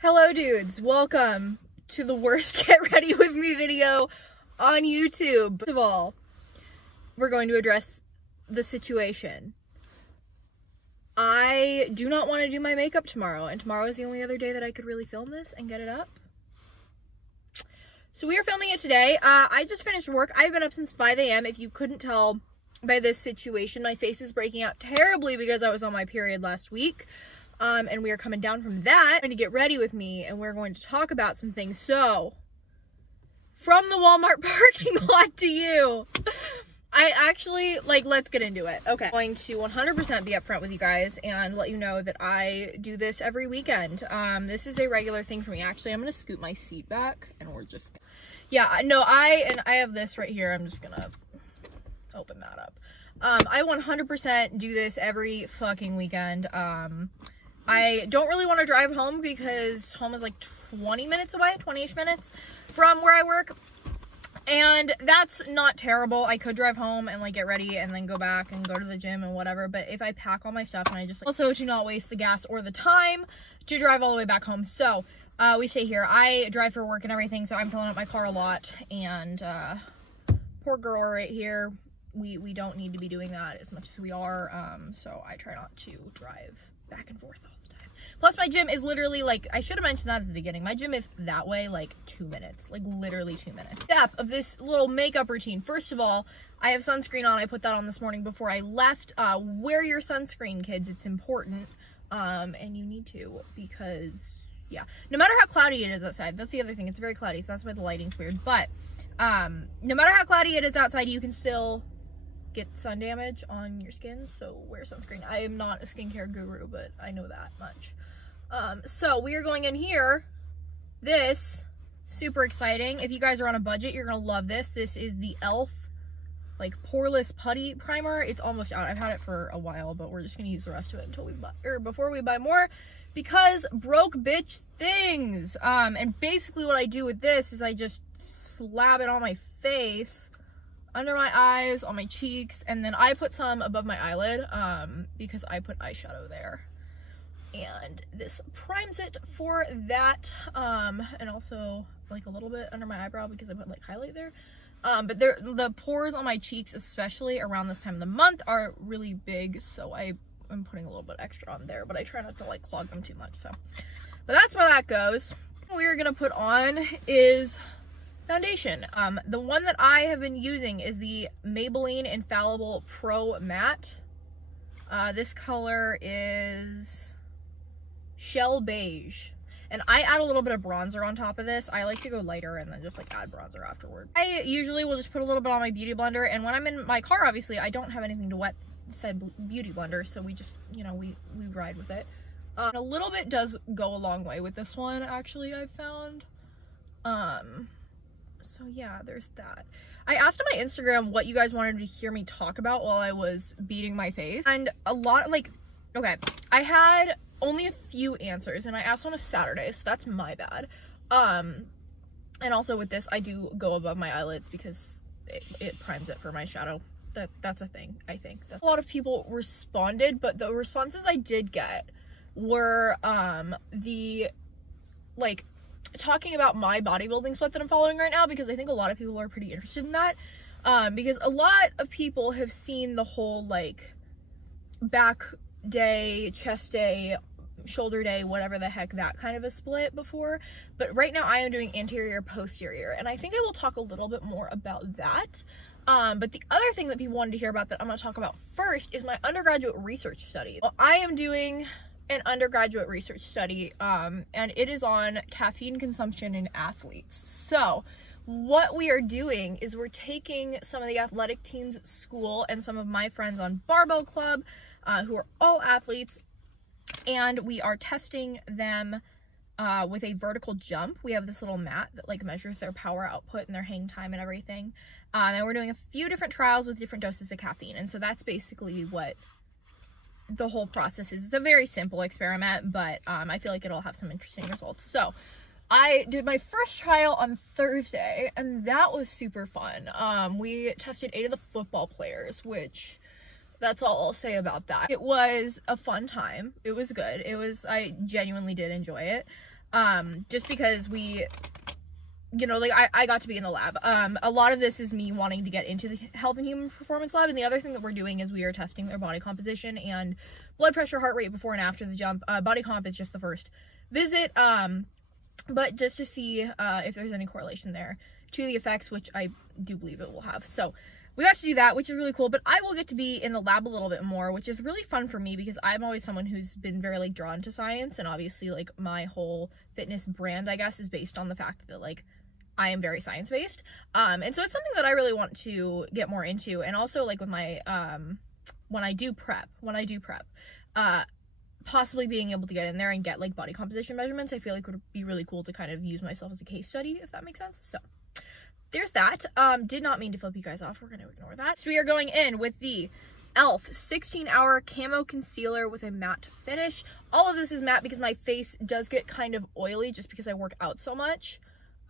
Hello dudes, welcome to the worst get ready with me video on YouTube. First of all, we're going to address the situation. I do not want to do my makeup tomorrow, and tomorrow is the only other day that I could really film this and get it up. So we are filming it today. I just finished work. I've been up since 5 a.m. If you couldn't tell by this situation, my face is breaking out terribly because I was on my period last week. And we are coming down from that. I'm going to get ready with me, and we're going to talk about some things. So, from the Walmart parking lot to you, I actually, let's get into it. Okay, I'm going to 100% be upfront with you guys and let you know that I do this every weekend. This is a regular thing for me. Actually, I'm going to scoot my seat back, and we're just, yeah, no, I have this right here. I'm just going to open that up. I 100% do this every fucking weekend. I don't really want to drive home because home is like 20 minutes away, 20-ish minutes from where I work. And that's not terrible. I could drive home and get ready and then go back and go to the gym and whatever. But if I pack all my stuff and I just also to not waste the gas or the time to drive all the way back home. So we stay here. I drive for work and everything, so I'm filling up my car a lot. And poor girl right here, we don't need to be doing that as much as we are. So I try not to drive back and forth all the time. Plus my gym is literally I should have mentioned that at the beginning. My gym is that way 2 minutes, literally 2 minutes. Step of this little makeup routine. First of all, I have sunscreen on. I put that on this morning before I left. Wear your sunscreen, kids. It's important. And you need to, because yeah, no matter how cloudy it is outside, that's the other thing. It's very cloudy, so that's why the lighting's weird. But no matter how cloudy it is outside, you can still get sun damage on your skin, so wear sunscreen. I am not a skincare guru, but I know that much. So we are going in here. This, super exciting. If you guys are on a budget, you're gonna love this. This is the e.l.f. poreless putty primer. It's almost out. I've had it for a while, but we're just gonna use the rest of it until we buy, or before we buy more, because broke bitch things. And basically what I do with this is I just slab it on my face, under my eyes, on my cheeks, and then I put some above my eyelid because I put eyeshadow there, and this primes it for that, and also a little bit under my eyebrow because I put highlight there. But the pores on my cheeks, especially around this time of the month, are really big, so I am putting a little bit extra on there, but I try not to clog them too much. So, but that's where that goes. What we're gonna put on is foundation. The one that I have been using is the Maybelline Infallible Pro Matte. This color is Shell Beige. And I add a little bit of bronzer on top of this. I like to go lighter and then just add bronzer afterward. I usually will just put a little bit on my beauty blender, and when I'm in my car, obviously, I don't have anything to wet said beauty blender, so we just, we ride with it. A little bit does go a long way with this one, actually, I've found. So yeah, there's that. I asked on my Instagram what you guys wanted to hear me talk about while I was beating my face, and a lot, okay, I had only a few answers, and I asked on a Saturday, so that's my bad. And also with this, I do go above my eyelids because it primes it for my shadow. That's a thing, I think. A lot of people responded, but the responses I did get were, talking about my bodybuilding split that I'm following right now, because I think a lot of people are pretty interested in that, because a lot of people have seen the whole back day, chest day, shoulder day, whatever the heck, that kind of a split before, but right now I am doing anterior posterior, and I think I will talk a little bit more about that. But the other thing that people wanted to hear about that I'm going to talk about first is my undergraduate research study. Well, I am doing an undergraduate research study, and it is on caffeine consumption in athletes. So what we are doing is we're taking some of the athletic teams at school and some of my friends on Barbell Club, who are all athletes, and we are testing them with a vertical jump. We have this little mat that measures their power output and their hang time and everything, and we're doing a few different trials with different doses of caffeine. And so that's basically what the whole process is. It's a very simple experiment, but I feel like it'll have some interesting results. So I did my first trial on Thursday, and that was super fun. We tested 8 of the football players, which that's all I'll say about that. It was a fun time. It was good. I genuinely did enjoy it. just because we, you know, like I got to be in the lab. A lot of this is me wanting to get into the Health and Human Performance Lab, and the other thing that we're doing is we are testing their body composition and blood pressure, heart rate before and after the jump. Body comp is just the first visit, but just to see if there's any correlation there to the effects, which I do believe it will have. So we got to do that, which is really cool, but I will get to be in the lab a little bit more, which is really fun for me because I'm always someone who's been very, like, drawn to science, and obviously, like, my whole fitness brand, I guess, is based on the fact that, like, I am very science-based, and so it's something that I really want to get more into, and also, like, with my, when I do prep, possibly being able to get in there and get, like, body composition measurements, I feel like would be really cool to kind of use myself as a case study, if that makes sense. So there's that. Did not mean to flip you guys off. We're going to ignore that. So we are going in with the e.l.f. 16-hour camo concealer with a matte finish. All of this is matte because my face does get kind of oily just because I work out so much.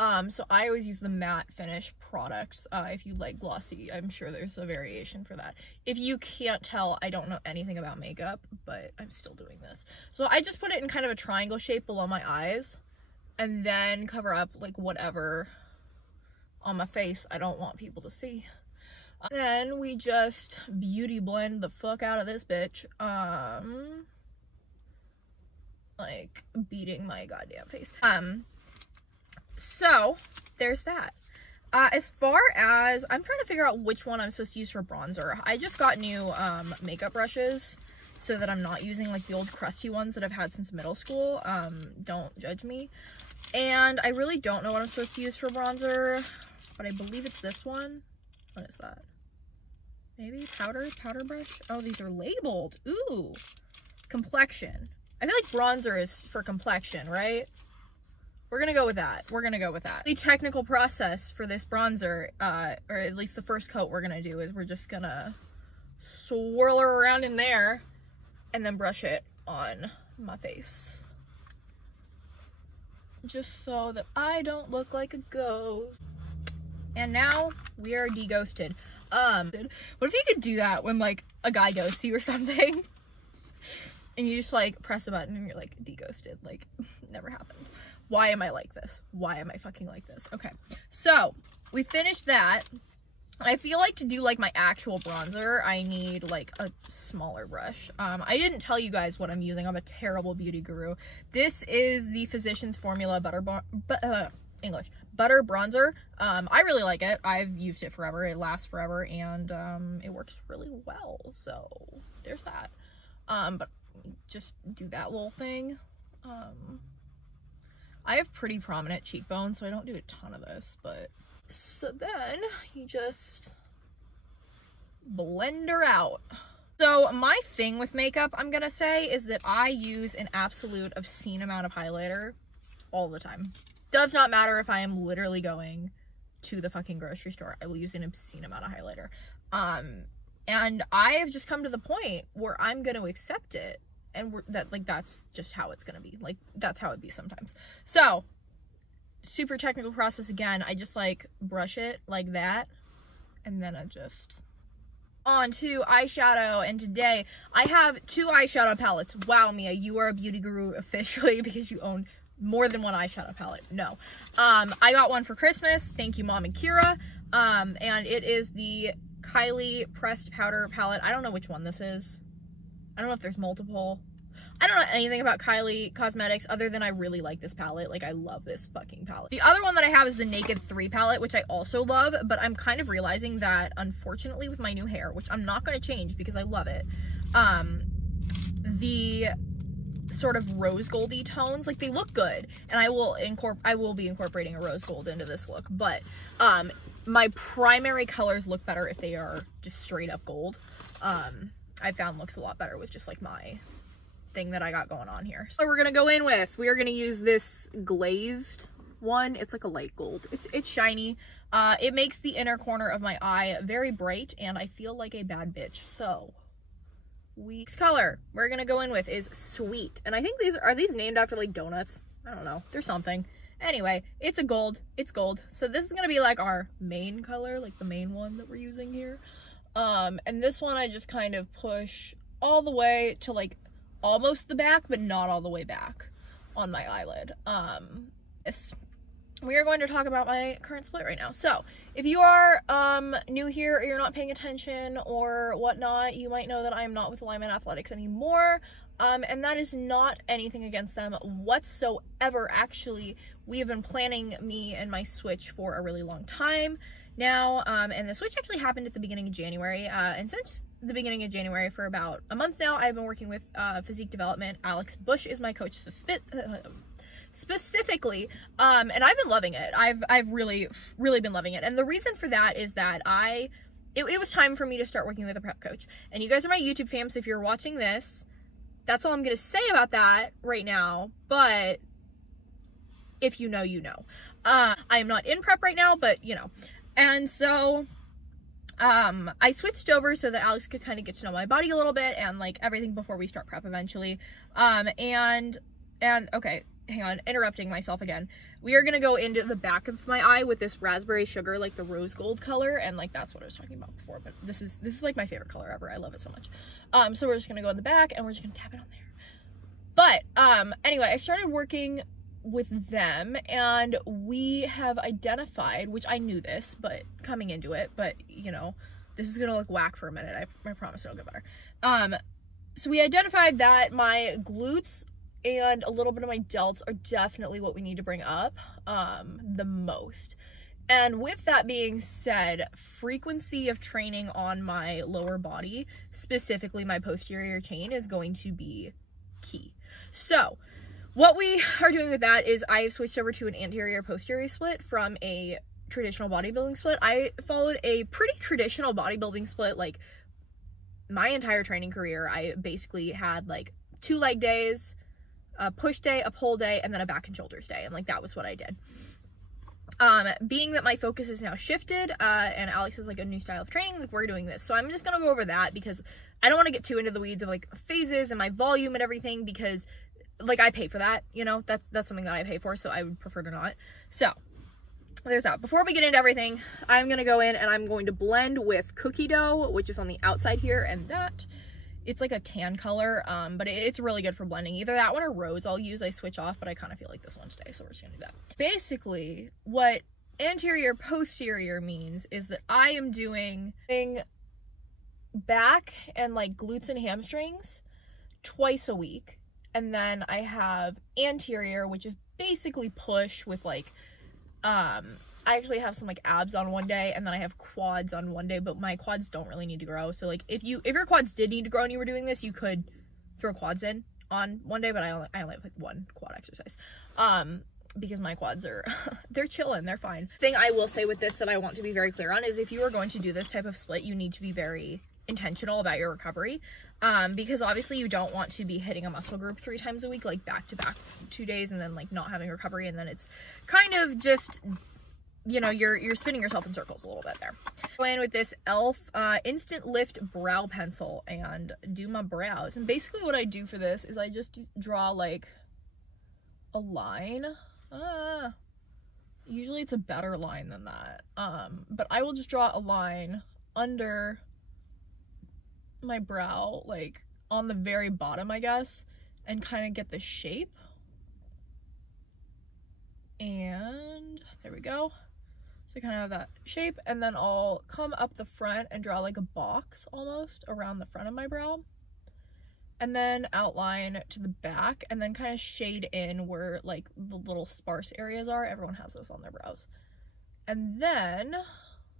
So I always use the matte finish products. If you like glossy, I'm sure there's a variation for that. If you can't tell, I don't know anything about makeup, but I'm still doing this. So I just put it in kind of a triangle shape below my eyes and then cover up, like, whatever on my face I don't want people to see. Then we just beauty blend the fuck out of this bitch. Like, beating my goddamn face. So there's that. As far as, I'm trying to figure out which one I'm supposed to use for bronzer. I just got new makeup brushes so that I'm not using, like, the old crusty ones that I've had since middle school. Don't judge me. And I really don't know what I'm supposed to use for bronzer, but I believe it's this one. What is that? Maybe powder brush? Oh, these are labeled. Ooh, complexion. I feel like bronzer is for complexion, right? We're gonna go with that. The technical process for this bronzer, or at least the first coat we're gonna do, is we're just gonna swirl her around in there and then brush it on my face. Just so that I don't look like a ghost. And now we are de-ghosted. What if you could do that when, like, a guy ghosts you or something? And you just, like, press a button and you're, like, de-ghosted. Like, never happened. Why am I like this? Why am I fucking like this? Okay, so we finished that. I feel like to do, like, my actual bronzer, I need, like, a smaller brush. I didn't tell you guys what I'm using. I'm a terrible beauty guru. This is the Physicians Formula Butter Bronzer. I really like it. I've used it forever. It lasts forever, and it works really well. So there's that. But just do that little thing. I have pretty prominent cheekbones, so I don't do a ton of this, but so then you just blend her out. So my thing with makeup, I'm gonna say, is that I use an absolute obscene amount of highlighter all the time. Does not matter if I am literally going to the fucking grocery store, I will use an obscene amount of highlighter. And I have just come to the point where I'm gonna accept it, and that's just how it's gonna be. Like, that's how it be sometimes. So super technical process again. I just, like, brush it like that, and then I just on to eyeshadow. And today I have 2 eyeshadow palettes. Wow, Mia, you are a beauty guru officially because you own more than one eyeshadow palette. No, I got one for Christmas. Thank you, Mom and Kira. And it is the Kylie pressed powder palette. I don't know which one this is. I don't know if there's multiple. I don't know anything about Kylie Cosmetics other than I really like this palette. Like, I love this fucking palette. The other one that I have is the Naked 3 palette, which I also love, but I'm kind of realizing that, unfortunately, with my new hair, which I'm not going to change because I love it, the sort of rose goldy tones, like, they look good, and I will be incorporating a rose gold into this look, but my primary colors look better if they are just straight up gold. I found looks a lot better with just, like, my thing that I got going on here. So we're gonna go in with, we are gonna use this glazed one. It's like a light gold. It's shiny. It makes the inner corner of my eye very bright, and I feel like a bad bitch. So next color we're gonna go in with is Sweet, and I think are these named after, like, donuts? I don't know. There's something. Anyway, it's a gold. It's gold. So this is gonna be, like, our main color, like the main one that we're using here. And this one I just kind of push all the way to, like, almost the back, but not all the way back on my eyelid. We are going to talk about my current split right now. So if you are new here, or you're not paying attention or whatnot, you might know that I am not with Alignment Athletics anymore. And that is not anything against them whatsoever. Actually, we have been planning me and my switch for a really long time now. And the switch actually happened at the beginning of January. And since the beginning of January, for about a month now, I've been working with physique development. Alex Bush is my coach specifically, and I've been loving it. I've really been loving it. And the reason for that is that it was time for me to start working with a prep coach. And you guys are my YouTube fam, so if you're watching this, that's all I'm gonna say about that right now. But if you know, you know. I am not in prep right now, but you know. And so I switched over so that Alex could kind of get to know my body a little bit and like everything before we start prep eventually. And okay, hang on, interrupting myself again. We are gonna go into the back of my eye with this raspberry sugar, like the rose gold color, and like that's what I was talking about before, but this is like my favorite color ever. I love it so much. So we're just gonna go in the back and we're just gonna tap it on there. But anyway, I started working with them and we have identified, which I knew this, but coming into it, but you know, this is gonna look whack for a minute. I promise it'll get better. So we identified that my glutes and a little bit of my delts are definitely what we need to bring up the most. And with that being said, frequency of training on my lower body, specifically my posterior chain, is going to be key. So what we are doing with that is I've switched over to an anterior posterior split from a traditional bodybuilding split. I followed a pretty traditional bodybuilding split like my entire training career. I basically had like 2 leg days, a push day, a pull day, and then a back and shoulders day, and like that was what I did. Being that my focus is now shifted, and Alex is like a new style of training, like we're doing this. So I'm just gonna go over that because I don't want to get too into the weeds of like phases and my volume and everything, because like I pay for that, you know, that's something that I pay for, so I would prefer to not. So there's that. Before we get into everything, I'm gonna go in and I'm going to blend with cookie dough, which is on the outside here, and that it's like a tan color, but it's really good for blending. Either that one or rose I'll use. I switch off, but I kind of feel like this one today, so we're just gonna do that. Basically, what anterior posterior means is that I am doing back and like glutes and hamstrings twice a week, and then I have anterior, which is basically push with like I actually have some like abs on one day, and then I have quads on one day, but my quads don't really need to grow. So like if your quads did need to grow and you were doing this, you could throw quads in on one day, but I only have like one quad exercise. Because my quads are they're chilling, they're fine. Thing I will say with this that I want to be very clear on is if you are going to do this type of split, you need to be very intentional about your recovery, because obviously you don't want to be hitting a muscle group 3 times a week, like back to back 2 days, and then like not having recovery, and then it's kind of just, you know, you're spinning yourself in circles a little bit there. Go in with this e.l.f. Instant Lift Brow Pencil and do my brows. And basically what I do for this is I just draw like a line. Usually it's a better line than that. But I will just draw a line under my brow, like on the very bottom, I guess, and kind of get the shape. And there we go. So kind of have that shape, and then I'll come up the front and draw like a box almost around the front of my brow, and then outline to the back, and then kind of shade in where like the little sparse areas are. Everyone has those on their brows. And then,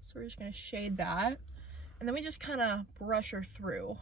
so we're just gonna shade that, and then we just kind of brush her through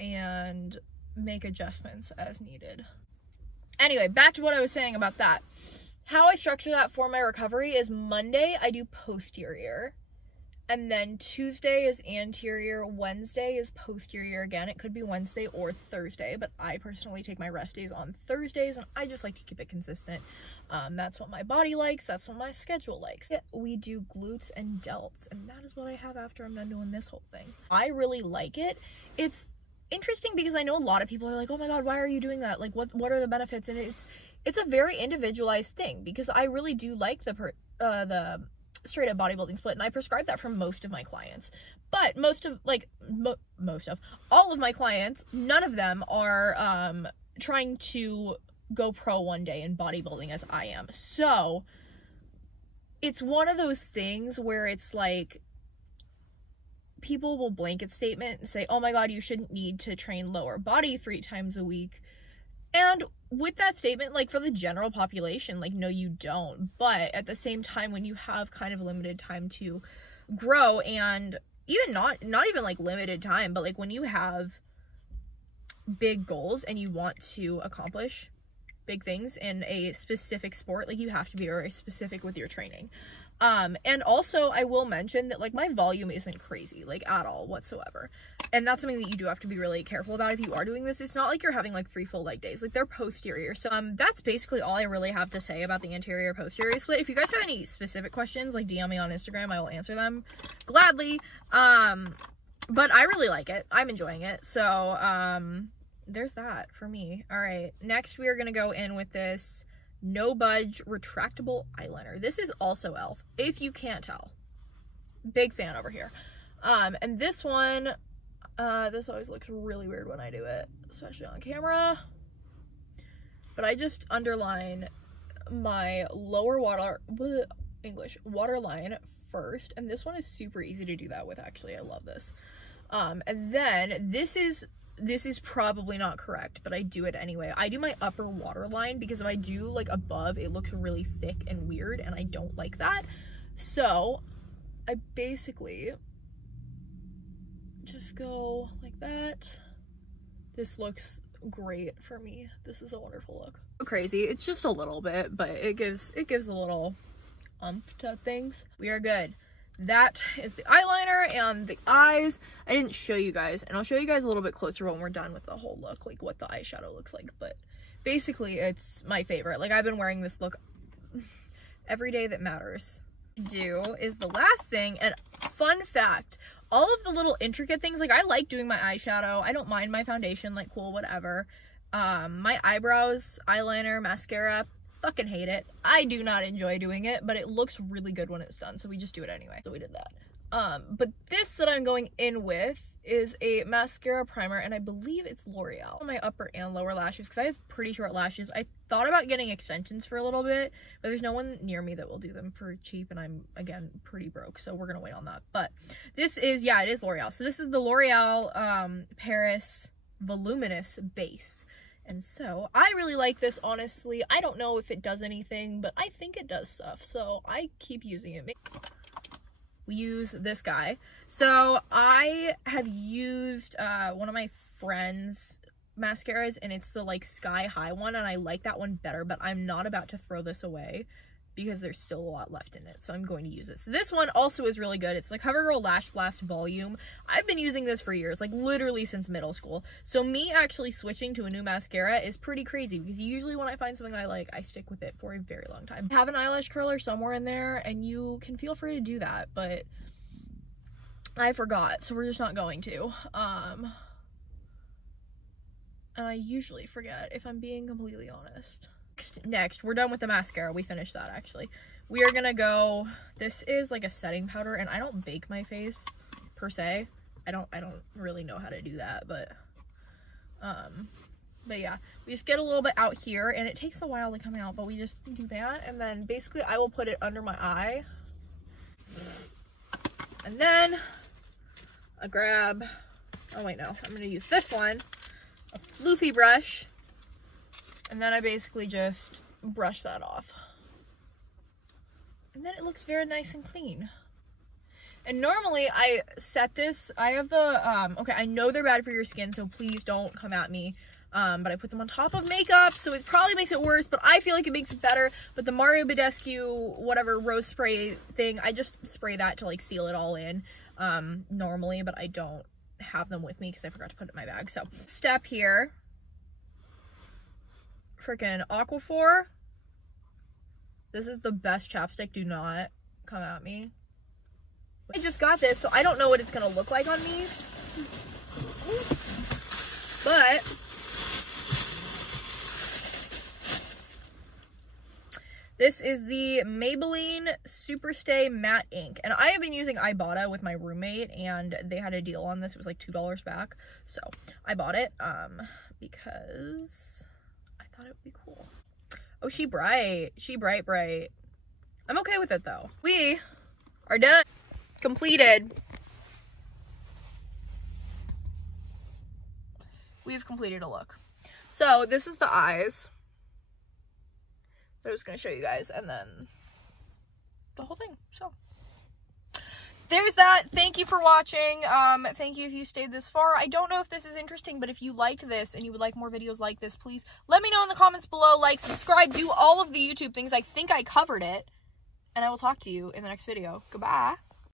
and make adjustments as needed. Anyway, back to what I was saying about that. How I structure that for my recovery is Monday I do posterior, and then Tuesday is anterior, Wednesday is posterior again. It could be Wednesday or Thursday, but I personally take my rest days on Thursdays, and I just like to keep it consistent. That's what my body likes, that's what my schedule likes. We do glutes and delts, and that is what I have after I'm done doing this whole thing. I really like it. It's interesting because I know a lot of people are like, oh my god, why are you doing that? Like, what are the benefits? And it's a very individualized thing, because I really do like the straight up bodybuilding split, and I prescribe that for most of my clients. But all of my clients, none of them are trying to go pro one day in bodybuilding as I am. So it's one of those things where it's like, people will blanket statement and say, oh my god, you shouldn't need to train lower body 3 times a week. And with that statement, like, for the general population, like, no, you don't. But at the same time, when you have kind of limited time to grow, and even not even like limited time, but like when you have big goals and you want to accomplish big things in a specific sport, like, you have to be very specific with your training. And also I will mention that, like, my volume isn't crazy, like, at all whatsoever, and that's something that you do have to be really careful about if you are doing this. It's not like you're having like 3 full leg days, like, they're posterior. So that's basically all I really have to say about the anterior posterior split. If you guys have any specific questions, like, DM me on Instagram, I will answer them gladly. But I really like it, I'm enjoying it, so there's that for me. All right, next we are gonna go in with this No Budge retractable eyeliner. This is also e.l.f., if you can't tell. Big fan over here. And this one, this always looks really weird when I do it, especially on camera, but I just underline my lower waterline first, and this one is super easy to do that with, actually. I love this. And then this is probably not correct, but I do it anyway. I do my upper waterline, because if I do like above, it looks really thick and weird, and I don't like that. So I basically just go like that. This looks great for me. This is a wonderful look. Crazy. It's just a little bit, but it gives a little oomph to things. We are good. That is the eyeliner and the eyes. I didn't show you guys, and I'll show you guys a little bit closer when we're done with the whole look, like what the eyeshadow looks like. But basically it's my favorite. Like, I've been wearing this look every day that matters. Do is the last thing, and fun fact, all of the little intricate things, like, I like doing my eyeshadow, I don't mind my foundation, like, cool, whatever. My eyebrows, eyeliner, mascara, fucking hate it. I do not enjoy doing it, but it looks really good when it's done, so we just do it anyway. So we did that. But this that I'm going in with is a mascara primer, and I believe it's L'Oreal on my upper and lower lashes, because I have pretty short lashes. I thought about getting extensions for a little bit, but there's no one near me that will do them for cheap, and I'm, again, pretty broke, so we're gonna wait on that. But this is, yeah, it is L'Oreal. So this is the L'Oreal Paris Voluminous Base. And so I really like this, honestly. I don't know if it does anything, but I think it does stuff, so I keep using it. We use this guy. So I have used one of my friend's mascaras, and it's the like Sky High one, and I like that one better, but I'm not about to throw this away because there's still a lot left in it, so I'm going to use it. So this one also is really good. It's the CoverGirl Lash Blast Volume. I've been using this for years, like literally since middle school. So me actually switching to a new mascara is pretty crazy, because usually when I find something I like, I stick with it for a very long time. I have an eyelash curler somewhere in there, and you can feel free to do that, but I forgot, so we're just not going to. And I usually forget, if I'm being completely honest. Next, we're done with the mascara. We finished that, actually. We are gonna go, this is like a setting powder, and I don't bake my face per se. I don't really know how to do that, but yeah, we just get a little bit out here, and it takes a while to come out, but we just do that, and then basically I will put it under my eye, and then I grab, oh wait, no, I'm gonna use this one, a floofy brush, and then I basically just brush that off. And then it looks very nice and clean. And normally I set this, I have the, okay, I know they're bad for your skin, so please don't come at me. But I put them on top of makeup, so it probably makes it worse, but I feel like it makes it better. But the Mario Badescu, whatever, rose spray thing, I just spray that to like seal it all in, normally, but I don't have them with me because I forgot to put it in my bag. So, step here. Freaking Aquaphor. This is the best chapstick. Do not come at me. I just got this, so I don't know what it's gonna look like on me. But this is the Maybelline Superstay Matte Ink, and I have been using Ibotta with my roommate, and they had a deal on this. It was like $2 back, so I bought it because thought it would be cool. Oh, she bright. She bright. I'm okay with it though. We are done. Completed. We've completed a look. So this is the eyes. I'm just gonna show you guys, and then the whole thing. So there's that. Thank you for watching. Thank you if you stayed this far. I don't know if this is interesting, but if you liked this and you would like more videos like this, please let me know in the comments below. Like, subscribe, do all of the YouTube things. I think I covered it. And I will talk to you in the next video. Goodbye.